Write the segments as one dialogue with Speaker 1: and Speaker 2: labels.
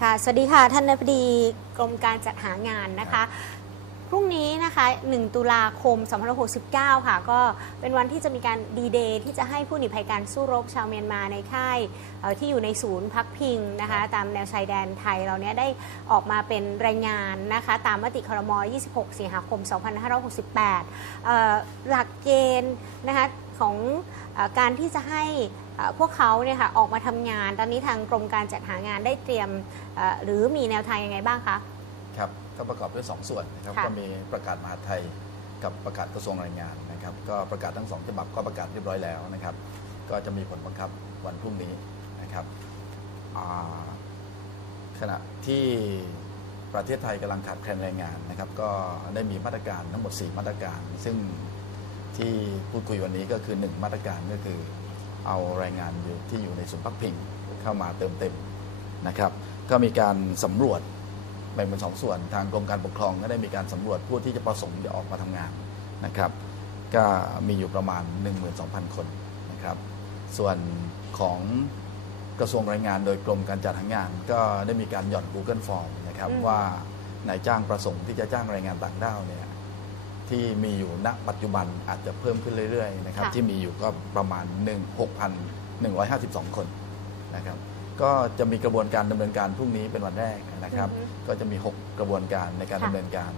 Speaker 1: ค่ะ สวัสดีค่ะ ท่านนายพดีกรมการจัดหางานนะคะ พรุ่งนี้นะคะ 1 ตุลาคม 2569 ค่ะ ก็เป็นวันที่จะมีการดีเดย์ที่จะให้ผู้หนีภัยการสู้รบชาวเมียนมาในค่ายเอ่อที่อยู่ในศูนย์พักพิงนะคะ ตามแนวชายแดนไทยเราเนี้ยได้ออกมาเป็นรายงานนะคะ ตามมติครม 26 สิงหาคม 2568เอ่อหลักเกณฑ์นะคะของเออการที่จะให้เอ่อ พวกเขาเนี่ยค่ะออกมาทำงาน ตอนนี้ทางกรมการจัดหางานได้เตรียมเอ่อหรือมีแนวทางยังไงบ้างคะ
Speaker 2: ครับก็ประกอบด้วย 2 ส่วนนะครับ
Speaker 1: ค่ะ
Speaker 2: ก็มีประกาศมหาดไทยกับประกาศกระทรวงแรงงานนะครับ ก็ประกาศทั้งสองฉบับก็ประกาศเรียบร้อยแล้วนะครับ ก็จะมีผลบังคับวันพรุ่งนี้นะครับอ่าขณะที่ประเทศไทยกำลังขาดแคลนแรงงานนะครับ ก็ได้มีมาตรการทั้งหมด 4 มาตรการ ซึ่งที่พูดคุยวันนี้ก็คือ 1 มาตรการก็คือ เอาแรงงานอยู่ที่อยู่ในศูนย์พักพิงเข้ามาเติมเต็มนะครับ ก็มีการสำรวจแบ่งเป็นสองส่วนทางกรมการปกครองก็ได้มีการสำรวจผู้ที่จะประสงค์จะออกมาทำงานนะครับ ก็มีอยู่ประมาณ 12,000 คนนะครับ ส่วนของกระทรวงแรงงานโดยกรมการจัดหางาน ก็ได้มีการหย่อน Google Form นะครับ
Speaker 1: อืม
Speaker 2: ว่านายจ้างประสงค์ที่จะจ้างแรงงานต่างด้าวเนี่ย ที่มีอยู่ณปัจจุบันอาจจะเพิ่มขึ้นเรื่อยๆนะครับ
Speaker 1: ค่ะ
Speaker 2: ที่มีอยู่ก็ประมาณ6,152 คนนะครับก็จะมีกระบวนการดำเนินการพรุ่งนี้เป็นวันแรกนะครับ
Speaker 1: อือฮึ
Speaker 2: ก็จะมี 6 กระบวนการในการ
Speaker 1: ค่ะ
Speaker 2: ดำเนินการ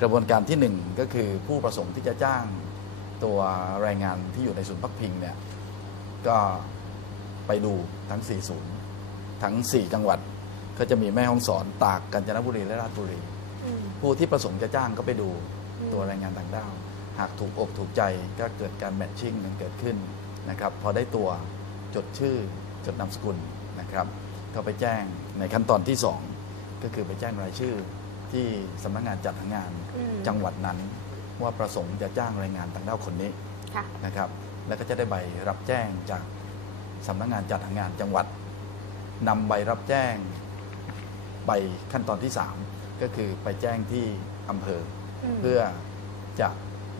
Speaker 2: กระบวนการที่1 ก็คือผู้ประสงค์ที่จะจ้างตัวแรงงานที่อยู่ในศูนย์พักพิงเนี่ยก็ไปดูทั้ง 4 ศูนย์ ทั้ง 4 จังหวัดก็จะมีแม่ฮ่องสอนตากกาญจนบุรีและราชบุรี
Speaker 1: อืม
Speaker 2: ผู้ที่ประสงค์จะจ้างก็ไปดู
Speaker 1: อืม
Speaker 2: ตัวแรงงานต่างด้าว หากถูกอกถูกใจก็เกิดการแมทชิ่งกันเกิดขึ้นนะครับ พอได้ตัวจดชื่อจดนามสกุลนะครับก็ไปแจ้งในขั้นตอนที่ 2 ก็คือไปแจ้งรายชื่อที่สำนักงานจัดหางาน
Speaker 1: อืม
Speaker 2: จังหวัดนั้น ว่าประสงค์จะจ้างแรงงานต่างด้าวคนนี้
Speaker 1: ค่ะ
Speaker 2: นะครับ แล้วก็จะได้ใบรับแจ้งจากสำนักงานจัดหางานจังหวัดนำใบรับแจ้งไปขั้นตอนที่ 3 ก็คือไปแจ้งที่อำเภอ
Speaker 1: อืม
Speaker 2: เพื่อจะ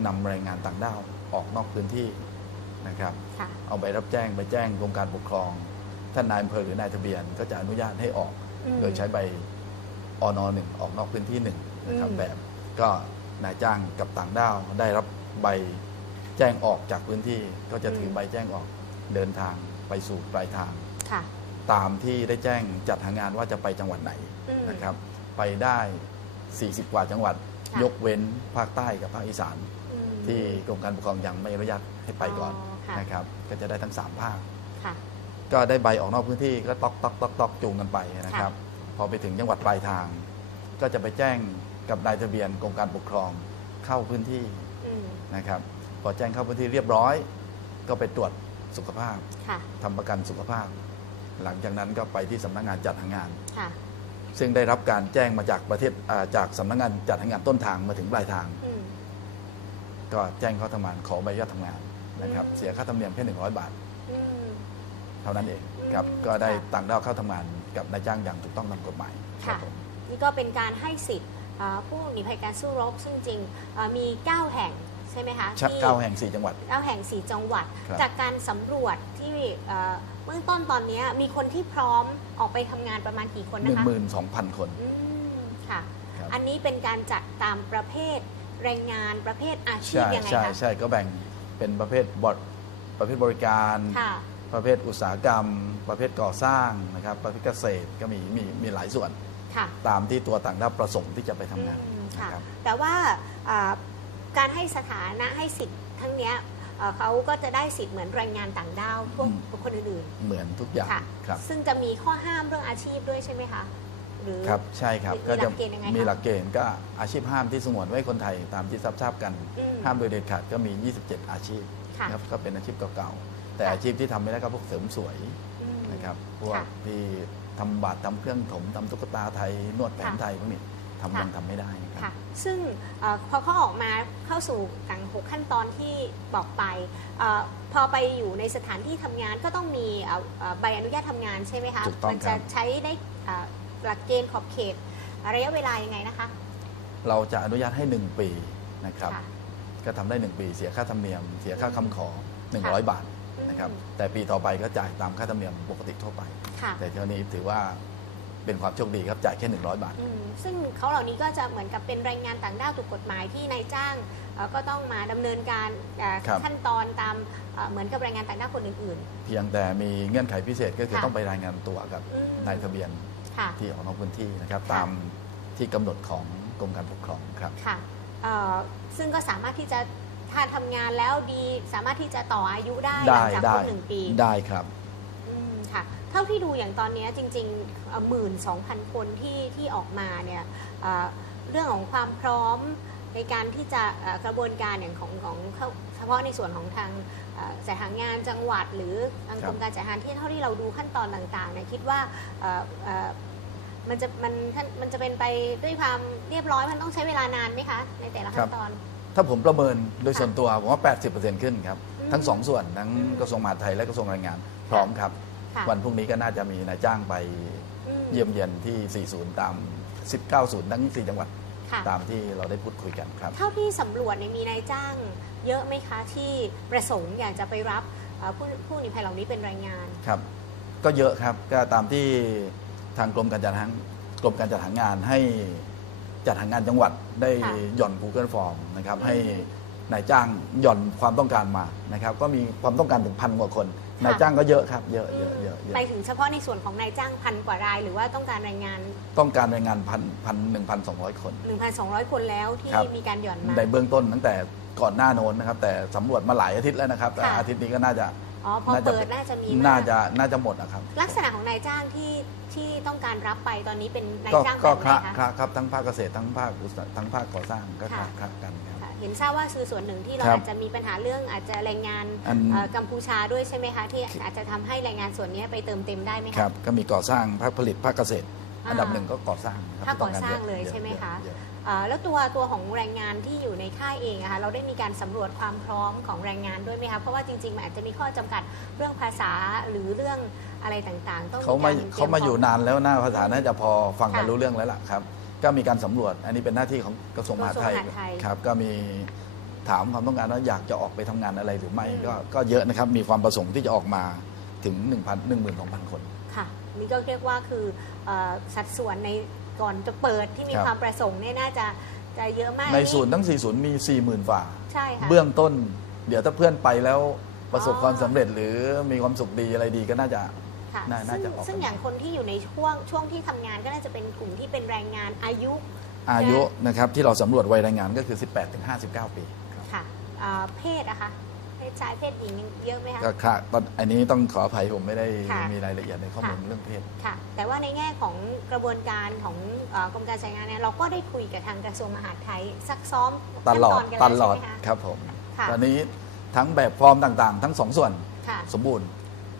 Speaker 2: นำแรงงานต่างด้าวออกนอกพื้นที่นะครับ
Speaker 1: ค่ะ
Speaker 2: เอาใบรับแจ้งไปแจ้งกรมการปกครอง ท่านนายอำเภอหรือนายทะเบียน ก็จะอนุญาตให้ออก
Speaker 1: อืม
Speaker 2: โดยใช้ใบอนหนึ่งออกนอกพื้นที่หนึ่งนะครับ
Speaker 1: อืม
Speaker 2: แบบก็นายจ้างกับต่างด้าวได้รับใบแจ้งออกจากพื้นที่ก็จะถือใบแจ้งออกเดินทางไปสู่ปลายทาง
Speaker 1: ค่ะ
Speaker 2: ตามที่ได้แจ้งจัดหางานว่าจะไปจังหวัดไหน
Speaker 1: อืม
Speaker 2: นะครับ ไปได้ 40 กว่าจังหวัด
Speaker 1: ค่ะ
Speaker 2: ยกเว้นภาคใต้กับภาคอีสาน
Speaker 1: อืม
Speaker 2: ที่กรมการปกครองยังไม่อนุญาตให้ไปก่อน
Speaker 1: อ๋อค่ะ
Speaker 2: นะครับ ก็จะได้ทั้ง 3 ภาค
Speaker 1: ค่ะ
Speaker 2: ก็ได้ใบออกนอกพื้นที่ก็ตอกตอกตอกตอกจูงกันไปนะครับ พอไปถึงจังหวัดปลายทาง ก็จะไปแจ้งกับนายทะเบียนกรมการปกครองเข้าพื้นที่
Speaker 1: อืม
Speaker 2: นะครับ พอแจ้งเข้าพื้นที่เรียบร้อย ก็ไปตรวจสุขภาพ
Speaker 1: ค่ะ
Speaker 2: ทำประกันสุขภาพ หลังจากนั้นก็ไปที่สำนักงานจัดหางาน
Speaker 1: ค่ะ
Speaker 2: ซึ่งได้รับการแจ้งมาจากประเทศอ่าจากสำนักงานจัดหางานต้นทางมาถึงปลายทาง
Speaker 1: อืม
Speaker 2: ก็แจ้งเข้าทำงานขอใบอนุญาตทำงานนะครับ
Speaker 1: อืม
Speaker 2: เสียค่าธรรมเนียมแค่100 บาท
Speaker 1: อืม
Speaker 2: เท่านั้นเองครับ
Speaker 1: อืม
Speaker 2: ก็ได้
Speaker 1: ค่ะ
Speaker 2: ต่างด้าวเข้าทำงานกับนายจ้างอย่างถูกต้องตามกฎหมายครั
Speaker 1: ค่ะ
Speaker 2: บผม
Speaker 1: นี่ก็เป็นการให้สิทธิ์อ่าผู้หนีภัยการสู้รบซึ่งจริงอ่ามี 9 แห่งใช่ไหมคะ
Speaker 2: ชัก
Speaker 1: ที่
Speaker 2: เก้าแห่งสี่จังหวัด
Speaker 1: เก้าแห่ง 4 จังหวัด
Speaker 2: ครับ
Speaker 1: จากการสำรวจที่เอ่อ เบื้องต้นตอนนี้มีคนที่พร้อมออกไปทำงานประมาณกี่คน
Speaker 2: หนึ่
Speaker 1: นะ
Speaker 2: ง
Speaker 1: คะ
Speaker 2: หมื่นสองพันคน
Speaker 1: อืมค่ะ
Speaker 2: ครับ
Speaker 1: อันนี้เป็นการจัดตามประเภทแรงงานประเภทอาชีพ
Speaker 2: ใช่
Speaker 1: ยังไง
Speaker 2: ใช่
Speaker 1: คะ
Speaker 2: ใช่ก็แบ่งเป็นประเภทบทประเภทบริการ
Speaker 1: ค่ะ
Speaker 2: ประเภทอุตสาหกรรม ประเภทก่อสร้างนะครับ ประเภทเกษตรก็มีมีมีหลายส่วน
Speaker 1: ค่ะ
Speaker 2: ตามที่ตัวต่างด้าวประสงค์ที่จะไปทำงาน
Speaker 1: อืม
Speaker 2: นะ
Speaker 1: ค่ะ
Speaker 2: ครับ
Speaker 1: แต่ว่าอ่าการให้สถานะให้สิทธิ์ทั้งเนี้ย เอ่อเขาก็จะได้สิทธิ์เหมือนแรงงานต่างด้าวพวก
Speaker 2: อืม
Speaker 1: บุคคนอื่น
Speaker 2: เหมือนทุกอย่าง
Speaker 1: ๆค่ะ
Speaker 2: ครับ
Speaker 1: ซึ่งจะมีข้อห้ามเรื่องอาชีพด้วยใช่ไหมคะหรือ
Speaker 2: ครับใช่ครับ
Speaker 1: มี
Speaker 2: ก็
Speaker 1: หลั
Speaker 2: จะ
Speaker 1: กเกณฑ์ยังไงคะ
Speaker 2: มีหลักเกณฑ์ก็อาชีพห้ามที่สงวนไว้คนไทยตามที่ทราบทราบกัน
Speaker 1: อืม
Speaker 2: ห้ามโดยเด็ดขาดก็มี 27 อาชีพ
Speaker 1: ค่ะ
Speaker 2: นะครับก็เป็นอาชีพเก่าๆแต่
Speaker 1: ค่ะ
Speaker 2: อาชีพที่ทำไม่ได้ก็พวกเสริมสวย
Speaker 1: อืม
Speaker 2: นะครับพวก
Speaker 1: ค่ะ
Speaker 2: ที่ทำบาดทำเครื่องถมทำตุ๊กตาไทยนวดแผน
Speaker 1: ค่ะ
Speaker 2: ไทยพวกนี้ทำ
Speaker 1: ค่ะ
Speaker 2: ยังทำไม่ได้นะ ครับ
Speaker 1: ค่ะ ซึ่งเอ่อพอเขาออกมาเข้าสู่ต่างหกขั้นตอนที่บอกไปเออพอไปอยู่ในสถานที่ทำงานก็ต้องมีเอ่อเอ่อใบอนุญาตทำงานใช่ไหมคะ
Speaker 2: ถูกต้อง
Speaker 1: มั
Speaker 2: ครั
Speaker 1: จะ
Speaker 2: บ
Speaker 1: ใช้ได้เอ่อหลักเกณฑ์ขอบเขตระยะเวลายังไงนะคะ
Speaker 2: เราจะอนุญาตให้ 1 ปีนะครับ
Speaker 1: ค่ะ
Speaker 2: ก็ทำได้ 1 ปีเสียค่าธรรมเนียม เสียค่าคำขอ 100 บาทนะครับ
Speaker 1: อืม
Speaker 2: แต่ปีต่อไปก็จ่ายตามค่าธรรมเนียมปกติทั่วไป
Speaker 1: ค่ะ
Speaker 2: แต่เที่ยวนี้ถือว่า เป็นความโชคดีครับจ่ายแค่ 100 บาท
Speaker 1: อืมซึ่งเขาเหล่านี้ก็จะเหมือนกับเป็นแรงงานต่างด้าวถูกกฎหมายที่นายจ้างเอ่อก็ต้องมาดำเนินการเอ่อ
Speaker 2: ครับ
Speaker 1: ขั้นตอนตามเอ่อเหมือนกับแรงงานต่างด้าวคนอื่น
Speaker 2: เพียงแต่มีเงื่อนไขพิเศษก็คือ
Speaker 1: ค่ะ
Speaker 2: ต้องไปรายงานตัวกับ
Speaker 1: อืม
Speaker 2: นายทะเบียน
Speaker 1: ๆค่ะ
Speaker 2: ที่ออกนอกพื้นที่นะครับ
Speaker 1: ค่ะ
Speaker 2: ตามที่กำหนดของกรมการปกครองครับ
Speaker 1: ค่ะเอ่อซึ่งก็สามารถที่จะถ้าทำงานแล้วดีสามารถที่จะต่ออายุได้ห
Speaker 2: ได้
Speaker 1: ลังจากค
Speaker 2: ได้
Speaker 1: รบหนึ่งปี
Speaker 2: ได้ครับ
Speaker 1: อืมค่ะ เท่าที่ดูอย่างตอนเนี้ยจริงๆหมื่นสองพันคนที่ที่ออกมาเนี่ยเอ่อเรื่องของความพร้อมในการที่จะเอ่อกระบวนการอย่างของของเข้าเฉพาะในส่วนของทางเอ่อจัดหางานจังหวัด หรือทาง
Speaker 2: ค
Speaker 1: ก
Speaker 2: รับ
Speaker 1: รมการจัดหางานที่เท่าที่เราดูขั้นตอนต่างๆเนี่ยคิดว่าเอ่อเอ่อมันจะมันท่านมันจะเป็นไปด้วยความเรียบร้อยมันต้องใช้เวลานานไหมคะ ในแต่ละขั้นตอน
Speaker 2: ถ้าผมประเมินโดย
Speaker 1: ค่ะ
Speaker 2: ส่วนตัว ผมว่า 80%ขึ้นครับ
Speaker 1: อืม
Speaker 2: ทั้งสองส่วนทั้ง
Speaker 1: อืม
Speaker 2: กระทรวงมหาดไทยและกระทรวงแรงงานพร้อมครับ
Speaker 1: ค่ะ
Speaker 2: วันพรุ่งนี้ก็น่าจะมีนายจ้างไป
Speaker 1: อืม
Speaker 2: เยี่ยมเยียนที่ 40 ตาม 19 ศูนย์ทั้ง 4 จังหวัด
Speaker 1: ค่ะ
Speaker 2: ตามที่เราได้พูดคุยกันครับ
Speaker 1: เท่าที่สำรวจเนี่ยมีนายจ้าง เยอะไหมคะที่ประสงค์อยากจะไปรับเอ่อผู้ผู้หนีภัยเหล่านี้เป็นแรงงาน
Speaker 2: ครับ ก็เยอะครับ ก็ตามที่ทางกรมการจัดหางกรมการจัดหางานให้จัดหางานจังหวัดได้
Speaker 1: ค่ะ
Speaker 2: หย่อน Google Form นะครับ
Speaker 1: อืม
Speaker 2: ให้นายจ้างหย่อนความต้องการมานะครับ ก็มีความต้องการถึงพันกว่าคน
Speaker 1: ค่ะ
Speaker 2: นายจ้างก็เยอะครับ เยอะเยอะเยอะเยอะ
Speaker 1: ไปถึงเฉพาะในส่วนของนายจ้างพันกว่าราย หรือว่าต้องการแรงงาน
Speaker 2: ต้องการแรงงานพันพันหนึ่งพันสองร้อยคน
Speaker 1: 1,200 คนแล้วที่
Speaker 2: ครับ
Speaker 1: มีการหย่อนมา
Speaker 2: ในเบื้องต้นตั้งแต่ก่อนหน้าโน้นนะครับ แต่สำรวจมาหลายอาทิตย์แล้วนะครับแต่
Speaker 1: ค่ะ
Speaker 2: อาทิตย์นี้ก็น่าจะ
Speaker 1: อ๋อพอ
Speaker 2: น่าจะ
Speaker 1: เปิดน่าจะมีมก
Speaker 2: น่าจะน่าจะหมดนะครับ
Speaker 1: ลักษณะของนายจ้างที่ที่ต้องการรับไปตอนนี้เป็นนาย
Speaker 2: ก็
Speaker 1: จ้าง
Speaker 2: ก็
Speaker 1: แบบ
Speaker 2: ค
Speaker 1: ไหน
Speaker 2: ละ
Speaker 1: คะ
Speaker 2: คละครับทั้งภาคเกษตรทั้งภาคอุตสาหทั้งภาคก่อสร้างก็คละ
Speaker 1: ค่ะ
Speaker 2: คละกันครับ
Speaker 1: ค่ะ เห็นทราบว่าคือส่วนหนึ่งที่เรา
Speaker 2: ครับ
Speaker 1: อาจจะมีปัญหาเรื่องอาจจะแรงงาน
Speaker 2: อัน
Speaker 1: เอ่อกัมพูชาด้วยใช่ไหมคะ ที่อาจจะทำให้แรงงานส่วนนี้ไปเติมเต็มได้ไหม
Speaker 2: ค
Speaker 1: คะ
Speaker 2: รับก็มีก่อสร้างภาคผลิตภาคเกษตร
Speaker 1: อ่า
Speaker 2: อันดับหนึ่งก็ก่อสร้างคบ
Speaker 1: ภาคก่อ
Speaker 2: ที่
Speaker 1: สร้าง
Speaker 2: ต้
Speaker 1: เลย
Speaker 2: อะ
Speaker 1: ใช่ไหมคะ
Speaker 2: เยอ
Speaker 1: เอ่อแล้วตัวตัวของแรงงานที่อยู่ในค่ายเองอะคะเราได้มีการสำรวจความพร้อมของแรงงานด้วยไหมคะ เพราะว่าจริงๆมันอาจจะมีข้อจำกัดเรื่องภาษาหรือเรื่องอะไรต่างๆ ต้อง
Speaker 2: เขามา
Speaker 1: การตรีย
Speaker 2: เขามาอยู่
Speaker 1: พร้
Speaker 2: นานแล้วหน้าภาษาน่าจะพอฟังกัน
Speaker 1: ค่ะ
Speaker 2: รู้เรื่องแล้วล่ะครับ ก็มีการสำรวจ อันนี้เป็นหน้าที่ของกระทรวงมหาดไทย
Speaker 1: กระทรวงมหาดไทย
Speaker 2: ครับ ก็มีถามความต้องการว่าอยากจะออกไปทำงานอะไรหรือไม่
Speaker 1: อืม
Speaker 2: ก็ก็เยอะนะครับ มีความประสงค์ที่จะออกมาถึง 1 0 0 0 1 2 0 0 0คน
Speaker 1: ค่ะ นี่ก็เรียกว่าคือเอ่อสัดส่วนในก่อนจะเปิดที่มี
Speaker 2: ครับ
Speaker 1: ความประสงค์เนี่ยน่าจะจะเยอะมาก
Speaker 2: ในศูนย์ทั้ง 4 ศูนย์มี 40,000ฝ่า
Speaker 1: ใช่ค่ะ
Speaker 2: เบื้องต้น เดี๋ยวถ้าเพื่อนไปแล้วประสบ
Speaker 1: อ๋อ
Speaker 2: ความสำเร็จหรือมีความสุขดีอะไรดีก็น่าจะ
Speaker 1: ค่ะ
Speaker 2: น่าน่า
Speaker 1: ซึ่ง
Speaker 2: จะออก
Speaker 1: ซึ่งอย่างคนที่อยู่ในช่วงช่วงที่ทำงานก็น่าจะเป็นกลุ่มที่เป็นแรงงานอายุ
Speaker 2: อายุนะครับที่เราสำรวจวัยแรงงานก็คือ 18ถึง59 ปีครับ
Speaker 1: ค่ะเอ่อเพศอะคะเพศชายเพศหญิงเยอะไหมคะ
Speaker 2: ก็ค่ะตอนอันนี้ต้องขออภัยผมไม่ได้
Speaker 1: ค่ะ
Speaker 2: มีรายละเอียดในข้อมูล
Speaker 1: ค่ะ
Speaker 2: เรื่องเพศ
Speaker 1: ค่ะ แต่ว่าในแง่ของกระบวนการของเอ่อกรมการจัดงานเนี่ยเราก็ได้คุยกับทางกระทรวงมหาดไทยซักซ้อม
Speaker 2: ตลอด
Speaker 1: ขั้นนกัน
Speaker 2: ต
Speaker 1: แว
Speaker 2: ลอด
Speaker 1: ใช่ไหมคะ
Speaker 2: ครับผม
Speaker 1: ค่ะ
Speaker 2: ตอนนี้ทั้งแบบฟอร์มต่างๆ ทั้งสองส่วน
Speaker 1: ค่ะ
Speaker 2: สมบูรณ์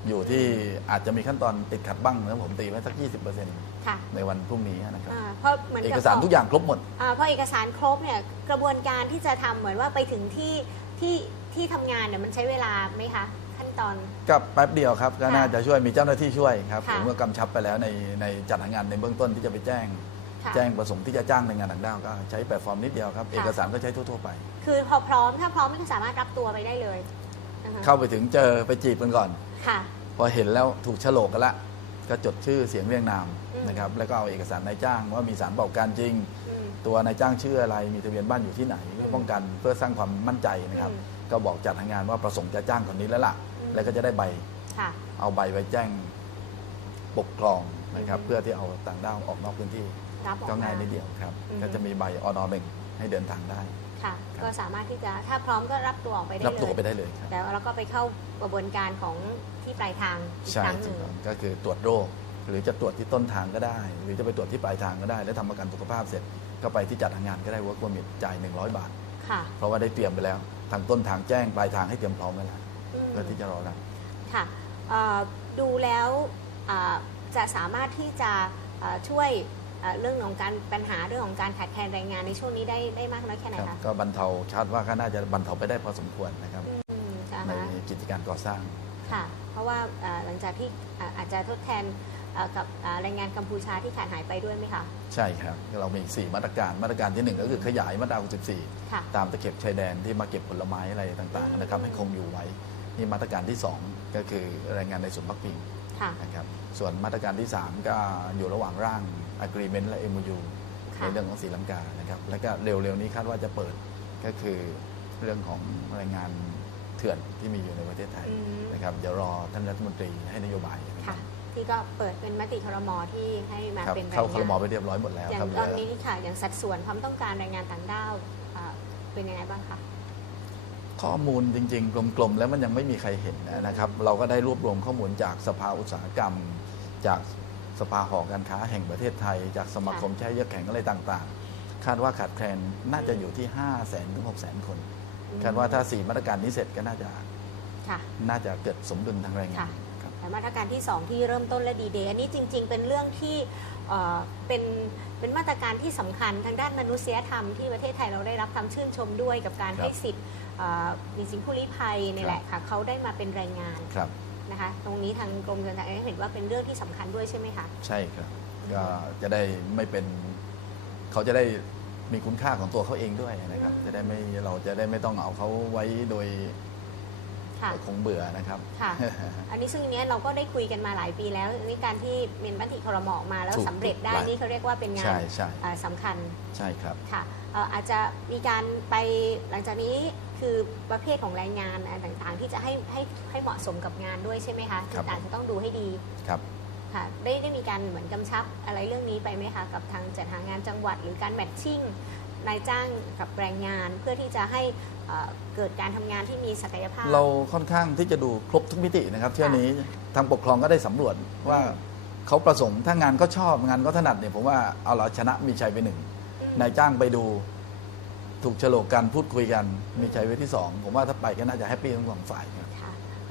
Speaker 2: อยู่ที่อาจจะมีขั้นตอนติดขัดบ้างนะผมตีไว้สัก20%
Speaker 1: ค่ะ
Speaker 2: ในวันพรุ่งนี้นะครับ
Speaker 1: อ่าเพราะเหมือน
Speaker 2: เอ
Speaker 1: กับ
Speaker 2: กสารทุกอย่างครบหมด
Speaker 1: อ่าพอเอกสารครบเนี่ยกระบวนการที่จะทำเหมือนว่าไปถึงที่ที่ที่ทำงานเนี่ยมันใช้เวลาไหมคะ ขั้นตอน
Speaker 2: ก็แป๊บเดียวครับก็
Speaker 1: ค่ะ
Speaker 2: น่าจะช่วยมีเจ้าหน้าที่ช่วยครับ
Speaker 1: ค่ะ
Speaker 2: ผมก็กำชับไปแล้วในในจัดหางานในเบื้องต้นที่จะไปแจ้ง
Speaker 1: ค่ะ
Speaker 2: แจ้งประสงค์ที่จะจ้างในงานต่างด้าวก็ใช้แพลตฟอร์มนิดเดียวครับ
Speaker 1: ค่ะ
Speaker 2: เอกสารก็ใช้ทั่วๆไป
Speaker 1: คือพอพร้อมถ้าพร้อมก็สามารถรับตัวไปได้เลยนะคะ
Speaker 2: เข้าไปถึงเจอไปจีบกันก่อน
Speaker 1: ค่ะ
Speaker 2: พอเห็นแล้วถูกโฉลกกันละ ก็จดชื่อเสียงเรียงนาม
Speaker 1: อืม
Speaker 2: นะครับแล้วก็เอาเอกสารนายจ้างว่ามีสารประกอบการจริง
Speaker 1: อืม
Speaker 2: ตัวนายจ้างชื่ออะไรมีทะเบียนบ้านอยู่ที่ไหนเพื่อป้องกันเพื่อสร้างความมั่นใจนะครับ
Speaker 1: อืม
Speaker 2: ก็บอกจัดหางานว่าประสงค์จะจ้างคนนี้แล้วล่ะ
Speaker 1: อืม
Speaker 2: แล้วก็จะได้ใบ
Speaker 1: ค่ะ
Speaker 2: เอาใบไปแจ้งปกครองนะครับ
Speaker 1: อืม
Speaker 2: เพื่อที่เอาต่างด้าวออกนอกพื้นที่
Speaker 1: รับออก
Speaker 2: ก็
Speaker 1: มา
Speaker 2: ง่ายนิดเดียวครับ
Speaker 1: อืม
Speaker 2: ก็จะมีใบอนอหนึ่งให้เดินทางได้
Speaker 1: ค่ะ ก็สามารถที่จะถ้าพร้อมก็รับตัวออกไปได้
Speaker 2: รับ
Speaker 1: เล
Speaker 2: ตัวยไปได้เลยครับ
Speaker 1: แต่ว่าเราก็ไปเข้ากระบวนการของที่ปลายทางอีก
Speaker 2: ใช่
Speaker 1: ครั้งห
Speaker 2: ถู
Speaker 1: นึ่
Speaker 2: ก
Speaker 1: ง
Speaker 2: ต้องก็คือตรวจโรค หรือจะตรวจที่ต้นทางก็ได้ หรือจะไปตรวจที่ปลายทางก็ได้ แล้วทำประกันสุขภาพเสร็จก็ไปที่จัดหางานก็ได้ work permit จ่าย 100 บาท
Speaker 1: ค่ะ
Speaker 2: เพราะว่าได้เตรียมไปแล้ว ทางต้นทางแจ้งปลายทางให้เตรียมพร้อมไว้แล้ว
Speaker 1: อืม
Speaker 2: เพื่อที่จะรอรับ
Speaker 1: ค่ะเอ่อดูแล้วอ่าจะสามารถที่จะเอ่อช่วย เอ่อเรื่องของการปัญหาเรื่องของการขาดแคลนแรงงานในช่วงนี้ได้ได้มากน้อยแค่ไหน
Speaker 2: ครับ
Speaker 1: คะ
Speaker 2: ก็บรรเทาคาดว่าก็น่าจะบรรเทาไปได้พอสมควรนะครับ
Speaker 1: อืมค่ะ
Speaker 2: ในกิจการก่อสร้าง
Speaker 1: ค่ะ เพราะว่าเอ่อหลังจากที่อ่าอาจจะทดแทนเอ่อกับอ่าแรงงานกัมพูชาที่ขาดหายไปด้วยไหมคะ
Speaker 2: ใช่ครับ เรามี 4 มาตรการมาตรการที่ 1 ก็คือขยายมาตรา64
Speaker 1: ค่ะ
Speaker 2: ตามตะเข็บชายแดนที่มาเก็บผลไม้อะไรต่างๆนะครับให้คงอยู่ไว้นี่มาตรการที่ 2 ก็คือแรงงานในศูนย์พักพิง
Speaker 1: ค่ะ
Speaker 2: นะครับส่วนมาตรการที่ 3 ก็อยู่ระหว่างร่าง agreement และ MOU
Speaker 1: ค่ะ
Speaker 2: ในเรื่องของศรีลังกานะครับแล้วก็เร็วๆนี้คาดว่าจะเปิดก็คือเรื่องของแรงงานเถื่อนที่มีอยู่ในประเทศไทย
Speaker 1: อืม
Speaker 2: นะครับเดี๋ยวรอท่านรัฐมนตรีให้นโยบายนะค
Speaker 1: ค่ะ
Speaker 2: รับ
Speaker 1: ที่ก็เปิดเป็นมติครมที่ให้มา
Speaker 2: ครับ
Speaker 1: เป็นแรง
Speaker 2: เข้าค
Speaker 1: งา
Speaker 2: ลม
Speaker 1: น
Speaker 2: ไปเรียบร้อยหมดแล้ว
Speaker 1: อย่า
Speaker 2: ครั
Speaker 1: ง
Speaker 2: บเห
Speaker 1: ต
Speaker 2: ลื
Speaker 1: อน
Speaker 2: อ
Speaker 1: นี้ค่ะอย่างสัดส่วนความต้องการแรงงานต่างด้าวอ่าเป็นยังไงบ้างคะ
Speaker 2: ข้อมูลจริง ๆ กลมๆ แล้วมันยังไม่มีใครเห็นนะครับ เราก็ได้รวบรวมข้อมูลจากสภาอุตสาหกรรม จาก สภาหอการค้าแห่งประเทศไทย จากสมาคมแช่เยือกแข็งอะไรต่างๆ คาดว่าขาดแคลนน่าจะอยู่ที่ 5 0 0แสนถึง6 0 0 0 0 คน คาดว่าถ้า 4 มาตรการนี้เสร็จก็น่าจะ
Speaker 1: ค่ะ
Speaker 2: น่าจะเกิดสมดุลทางแรงงา
Speaker 1: ค่ะ
Speaker 2: นครับ
Speaker 1: แต่มาตรการที่ 2 ที่เริ่มต้นและดีเดย์อันนี้จริง ๆ เป็นเรื่องที่เอ่อเป็นเป็นมาตรการที่สำคัญทางด้านมนุษยธรรมที่ประเทศไทยเราได้รับคำชื่นชมด้วยกับการ
Speaker 2: ครับ
Speaker 1: ให้สิทธิ์เอ่อมีสินผู้ลี้ภัยนี่แหละค่ะเขาได้มาเป็นแรงงาน
Speaker 2: ครับ
Speaker 1: นะคะ ตรงนี้ทางกรมการแรงงานเห็นว่าเป็นเรื่องที่สำคัญด้วยใช่ไหมคะ
Speaker 2: ใช่ครับ ก็จะได้ไม่เป็นเขาจะได้มีคุณค่าของตัวเขาเองด้วยนะครับ
Speaker 1: อืม
Speaker 2: จะได้ไม่เราจะได้ไม่ต้องเอาเขาไว้โดย
Speaker 1: ค่ะ
Speaker 2: คงเบื่อนะครับ
Speaker 1: ค่ะ อันนี้ซึ่งอันเนี้ยเราก็ได้คุยกันมาหลายปีแล้วนี่การที่เมียนมติครมออกมาแล้ว
Speaker 2: ถูก
Speaker 1: สำเร็จได้
Speaker 2: หลาย
Speaker 1: นี่เขาเรียกว่าเป็นงาน
Speaker 2: ใช่ใช่
Speaker 1: อ่าสำคัญ
Speaker 2: ใช่ครับ
Speaker 1: ค่ะเอ่ออาจจะมีการไปหลังจากนี้คือประเภทของแรงงานอะไรต่างๆ ที่จะให้ให้ให้เหมาะสมกับงานด้วยใช่ไหมคะ
Speaker 2: ครับ
Speaker 1: อาจจะต้องดูให้ดี
Speaker 2: ครับ
Speaker 1: ค่ะ ได้ได้มีการเหมือนกำชับอะไรเรื่องนี้ไปไหมคะ กับทางจัดหางานจังหวัดหรือการแมทชิ่ง นายจ้างกับแรงงานเพื่อที่จะให้เอ่อเกิดการทำงานที่มีศักยภาพ
Speaker 2: เราค่อนข้างที่จะดูครบทุกมิตินะครับเที่ยวนี้ทางปกครองก็ได้สำรวจว่าเขาประสงค์ถ้างานก็ชอบงานก็ถนัดเนี่ยผมว่าเอาเราชนะมีชัยไปหนึ่ง
Speaker 1: อืม
Speaker 2: นายจ้างไปดูถูกโฉลกกันพูดคุยกันมีชัยไว้ที่สองผมว่าถ้าไปก็น่าจะแฮปปี้ทั้งสองฝ่ายครับ
Speaker 1: ค่ะ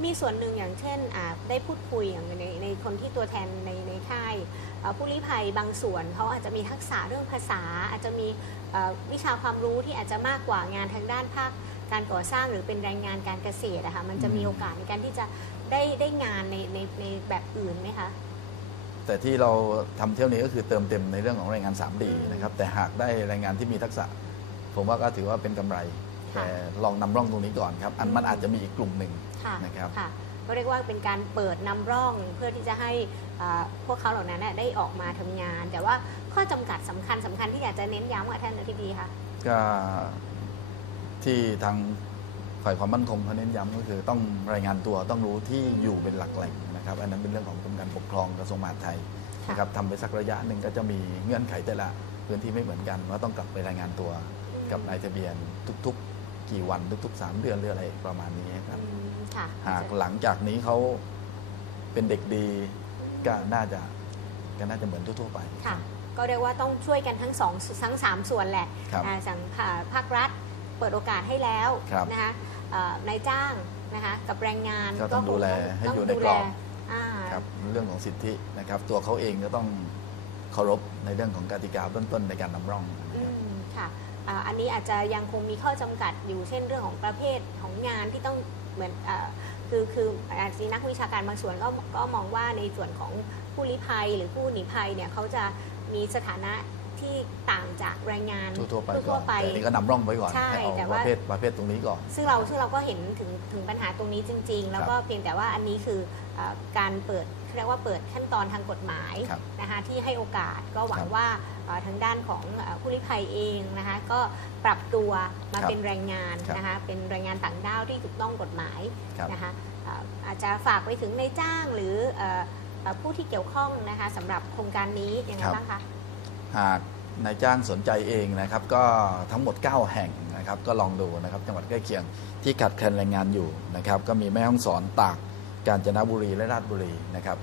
Speaker 1: มีส่วนหนึ่งอย่างเช่นอ่าได้พูดคุยอย่างในในคนที่ตัวแทนในในค่ายเอ่อผู้ลี้ภัยบางส่วนเขาอาจจะมีทักษะเรื่องภาษา อาจจะมีเอ่อวิชาความรู้ที่อาจจะมากกว่างานทางด้านภาคการก่อสร้างหรือเป็นแรงงานการเกษตรอะค่ะมันจะมี
Speaker 2: อืม
Speaker 1: โอกาสในการที่จะได้ได้งานในในในแบบอื่นไหมคะ
Speaker 2: แต่ที่เราทำเที่ยวนี้ก็คือเติมเต็มในเรื่องของแรงงาน 3D
Speaker 1: อืม
Speaker 2: นะครับแต่หากได้แรงงานที่มีทักษะ ผมว่าก็ถือว่าเป็นกำไร
Speaker 1: ค่ะ
Speaker 2: แต่ลองนำร่องตรงนี้ก่อนครับ อันมันอาจจะมีอีกกลุ่มหนึ่ง
Speaker 1: ค่ะ
Speaker 2: นะครับ
Speaker 1: ค่ะก็เรียกว่าเป็นการเปิดนำร่องเพื่อที่จะให้อ่าพวกเขาเหล่านั้นน่ะได้ออกมาทำงาน แต่ว่าข้อจำกัดสำคัญสำคัญที่อยากจะเน้นย้ำกับท่านอธิบดีค่ะ
Speaker 2: ก็ที่ทางฝ่ายความมั่นคงเขาเน้นย้ำก็คือต้องรายงานตัวต้องรู้ที่อยู่เป็นหลักแหล่งนะครับอันนั้นเป็นเรื่องของกรมการปกครองกระทรวงมหาดไทย
Speaker 1: ค่ะ
Speaker 2: นะครับทำไปสักระยะหนึ่งก็จะมีเงื่อนไขแต่ละพื้นที่ไม่เหมือนกันว่าต้องกลับไปรายงานตัวกับนายทะเบียนทุกๆ กี่วันทุกๆ3เดือนหรืออะไรประมาณนี้ครับ
Speaker 1: อืมค่ะ
Speaker 2: หากหลังจากนี้เขาเป็นเด็กดีก็น่าจะก็น่าจะเหมือนทั่วๆไป
Speaker 1: ค่ะ ก็เรียกว่าต้องช่วยกันทั้งสองทั้งสามส่วนแหละ
Speaker 2: ครับ
Speaker 1: อ่าสังอ่าภาครัฐเปิดโอกาสให้แล้ว
Speaker 2: ครับ
Speaker 1: นะคะเอ่อนายจ้างนะคะกับแรงงาน
Speaker 2: ก็ต้อง
Speaker 1: ค
Speaker 2: ดูแล
Speaker 1: ต้อง
Speaker 2: ให้
Speaker 1: ต้ง
Speaker 2: อยู่ใน
Speaker 1: ดู
Speaker 2: กร
Speaker 1: แล
Speaker 2: อบ
Speaker 1: อ่า
Speaker 2: ครับเรื่องของสิทธินะครับ ตัวเขาเองก็ต้องเคารพในเรื่องของกติกาเบื้องต้นในการนำร่อง
Speaker 1: อืมค่ะ อ่าอันนี้อาจจะยังคงมีข้อจำกัดอยู่เช่นเรื่องของประเภทของงานที่ต้องเหมือนอ่าคือคืออาจจะนักวิชาการบางส่วนก็ก็มองว่าในส่วนของผู้ลี้ภัยหรือผู้หนีภัยเนี่ยเขาจะมีสถานะที่ต่างจากแรงงาน
Speaker 2: ทั่วๆไปก่
Speaker 1: ทั่
Speaker 2: อ
Speaker 1: วนๆไป
Speaker 2: แต่อันนี้ก็นำร่องไว้ก่อน
Speaker 1: ใช่
Speaker 2: ให้เอา
Speaker 1: แต่
Speaker 2: ป
Speaker 1: ว่า
Speaker 2: ระเภทประเภทตรงนี้ก่อน
Speaker 1: ซึ่งเราซึ่งเราก็เห็นถึงถึงปัญหาตรงนี้จริง ๆ แล้วก็เพียงแต่ว่าอันนี้คือเออการเปิดเรียกว่าเปิดขั้นตอนทางกฎหมาย
Speaker 2: ครับ
Speaker 1: นะคะที่ให้โอกาสก็หวั
Speaker 2: ค
Speaker 1: ง
Speaker 2: รับ
Speaker 1: ว่าเอ่อ ทางด้านของเอ่อผู้ลี้ภัยเองนะคะก็ปรับตัวมา
Speaker 2: ครับ
Speaker 1: เป็นแรงงาน
Speaker 2: ครับ
Speaker 1: นะคะเป็นแรงงานต่างด้าวที่ถูกต้องกฎหมาย
Speaker 2: ครับ
Speaker 1: นะคะเอ่ออาจจะฝากไปถึงในายจ้างหรือเอ่อเอ่อผู้ที่เกี่ยวข้องนะคะสำหรับโครงการนี้ยังไงบ้างคะ
Speaker 2: หากนายจ้างสนใจเองนะครับ ก็ทั้งหมด 9 แห่งนะครับก็ลองดูนะครับจังหวัดใกล้เคียงที่ขาดแคลนแรงงานอยู่นะครับ ก็มีแม่ฮ่องสอนตากกาญจนบุรีและราชบุรีนะครับ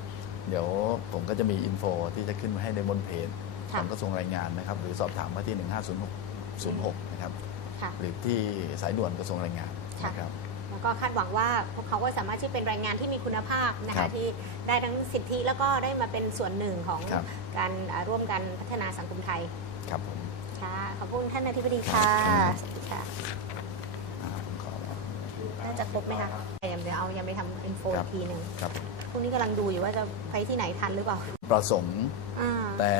Speaker 2: เดี๋ยวผมก็จะมีอินโฟที่จะขึ้นมาให้ในบนเพจ ข
Speaker 1: ค่ะ
Speaker 2: องกระทรวงแรงงานนะครับ หรือสอบถามมาที่ 150606นะครับ
Speaker 1: ค่ะ
Speaker 2: หรือที่สายด่วนกระทรวงแรงงาน
Speaker 1: ค่ะ
Speaker 2: นะครับ
Speaker 1: แล้วก็คาดหวังว่าพวกเขาก็สามารถที่เป็นแรงงานที่มีคุณภาพนะ
Speaker 2: ครั
Speaker 1: คะ
Speaker 2: บ
Speaker 1: ที่ได้ทั้งสิทธิแล้วก็ได้มาเป็นส่วนหนึ่งของ
Speaker 2: ครับ
Speaker 1: การอ่าร่วมกันพัฒนาสังคมไทย
Speaker 2: ครับผม
Speaker 1: ค่ะขอบคุณท่านอธิบดีค่ะ
Speaker 2: ครับ
Speaker 1: สวัสดีค่ะ
Speaker 2: อ่าผมขอ
Speaker 1: น่าจะครบไหมคะยังเดี๋ยวเอายังไปทำอินโฟ
Speaker 2: ครั
Speaker 1: อี
Speaker 2: บ
Speaker 1: กทีหนึ่ง
Speaker 2: ครับ
Speaker 1: พรุ่งนี้กำลังดูอยู่ว่าจะไปที่ไหนทันหรือเปล่า
Speaker 2: ประสงค์
Speaker 1: อ่า
Speaker 2: แต่